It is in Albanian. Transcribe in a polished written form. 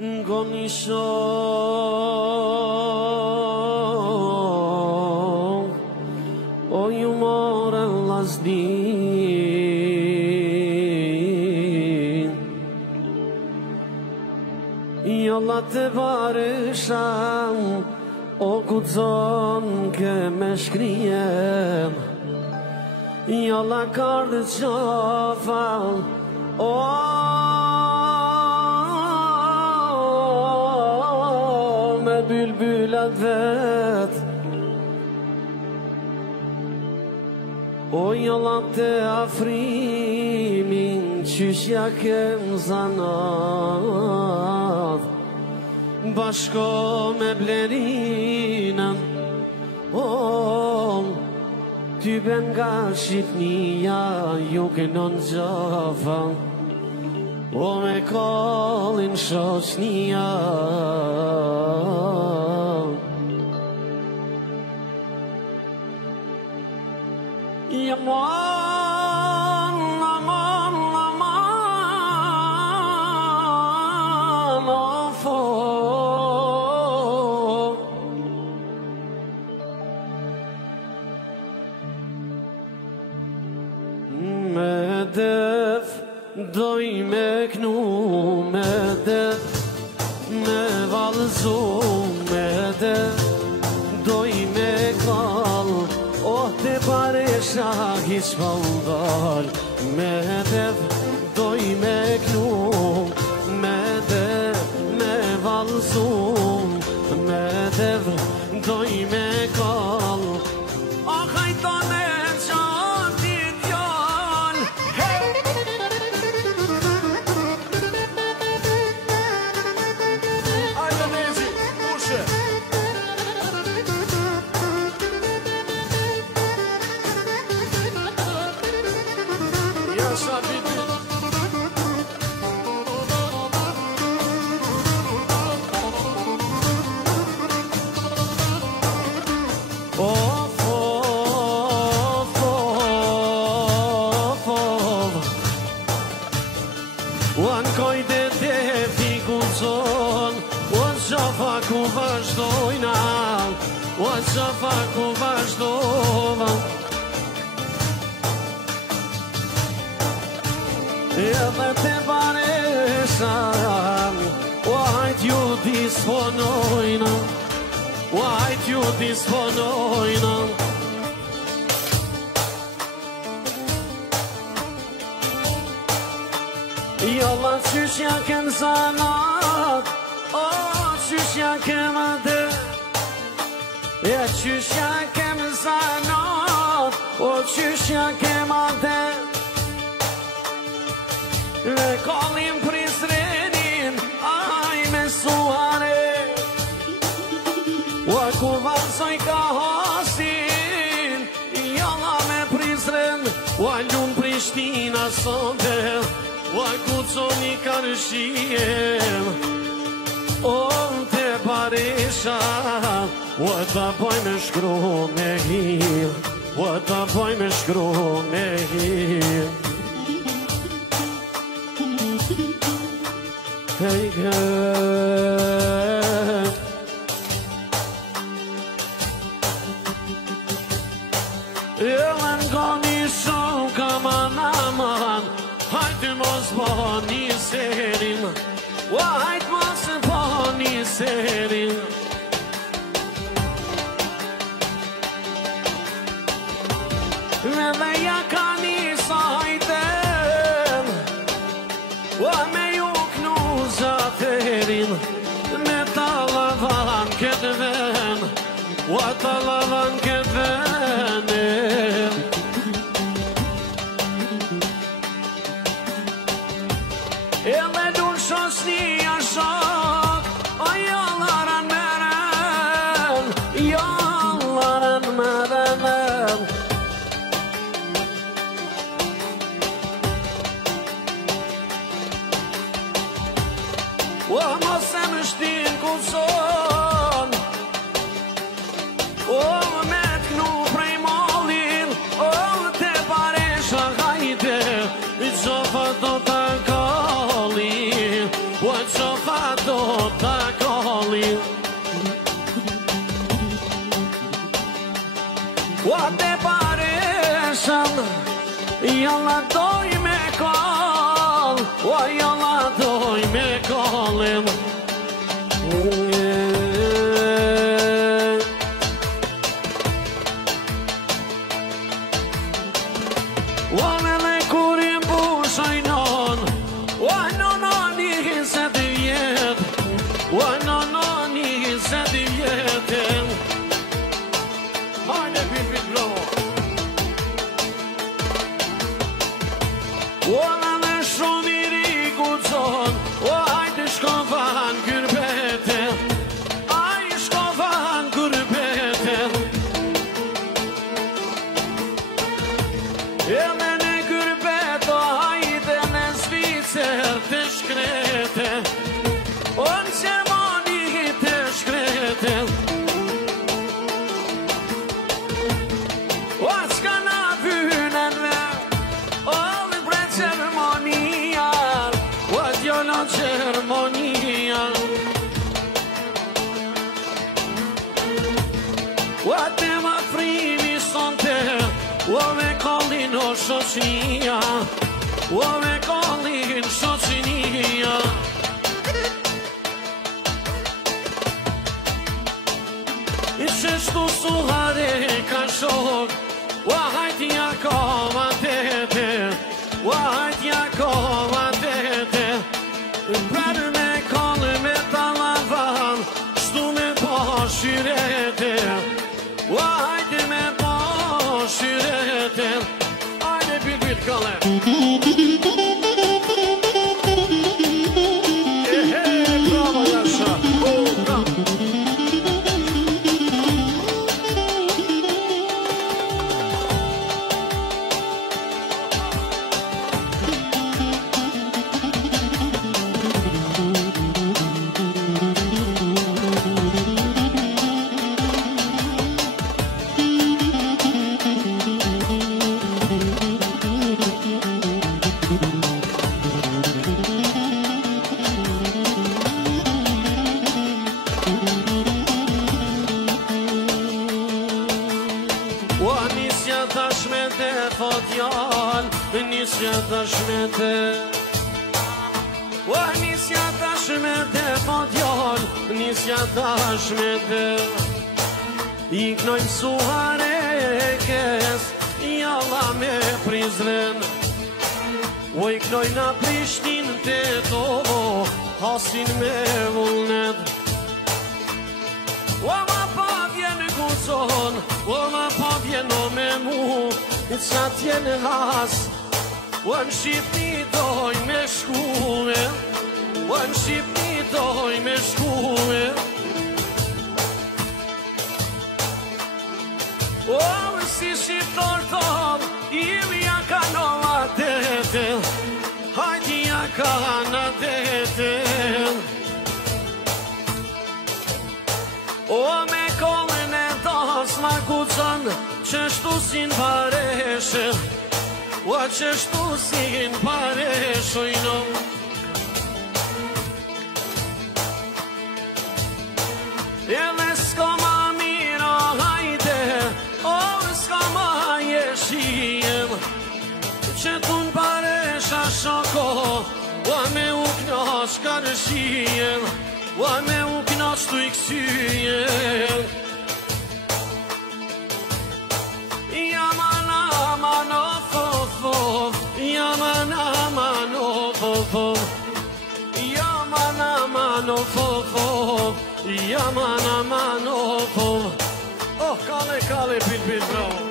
Ngoni shoh o ju morën lasnin Jalla të barësham o gudzon ke me shkrijem Jalla kardë qafal o bülbülat vet O yalan te afrimin Qyshja kem zanat Bashko me blerinën O ty ben nga Shqipnia Ju kënon gjafa O me kallin shoqnia Aman, aman, aman, afo Me def doj me knu me def me valzu me def doj me kall Oh te paresha hiç valdal me def doj me knu me def me valzu me def doj me kall Ah hajtone Ku vazhdojna O qafa ku vazhdova Edhe te baresha O hajt ju disponojna O hajt ju disponojna Jalla qyshja ken zanat Qyshja kem atë Ja qyshja kem zanat O qyshja kem atë Dhe kallim Prizrenin Aj me suare O ku valsoj ka hasin Jalla me Prizren O ljun Prishtina sonte O ku coni karshien O te paresha O ta poj me shkru me hir O ta poj me shkru me hir Hey girl Ellen goni show kaman aman Hajtë mos bani serin O hajtë mos bani serin Me ja ka nisa hajten O me ju knu zaterin Me talavan këtë ven O talavan këtë venin Ele dun shosnia shok O jallaran meren Jallaran meren O mos e më shtin kuson O me t'knu prej malin O te paresha hajde Qofa do t'a kalli O qofa do jalla doj me kall, o jalla doj me kallim. Wane dhe kur i mbushoj non, o nona 20 vjet, o nona 20 vjetin. Hajde pipit bro. Wane dhe shumë i rigudzon, o hajde shkovan gërbetin, aj shkovan gërbetin. Edhe në gërbet, o hajde në Zvicër të shkrete, o në Gjermani të shkrete. O s'ka na vynën me, o dhe bre Gjermania, o t'jona Gjermania. O te ma frimi sonte, o me kallin o shoqënia, o me kallin shoqënia. I qështu suhare ka shok, o hajtja koma tete, o hajtja koma tete. Prarë me kallë me talavan, shtu me pashyrete, o hajte me pashyrete. Hajde pipit kalle. Bravo Jasha, bravo. O nisja tash me te fotjall, nisja tash me te. O nisja tash me te fotjall, nisja tash me te. I knojnë suharekes, jalla me Prizren. O i knojnë a Prishtin të to, hasin me vullnet. O ma pa vjen guzon, o ma pa vjen o me mu, qa t'jen has. O në Shqipni doj me shkume, o në Shqipni doj me shkume. O si shqiptor ton, ja ka nova tete, hajti ja ka na tete. O me kollën e tas ma kucan, qështu sin pareshe, o qështu sin pareshe, no. Edhe s'ka ma mira hajde, o s'ka ma jeshijem, që t'un paresha shoko, o me u knash karëshijem, o me u knash t'u i kësyjem. Yaman aman of of of, yaman aman of of of, yaman aman of of of, yaman aman of of. Oh, kale, kale, pil, pil, bravo.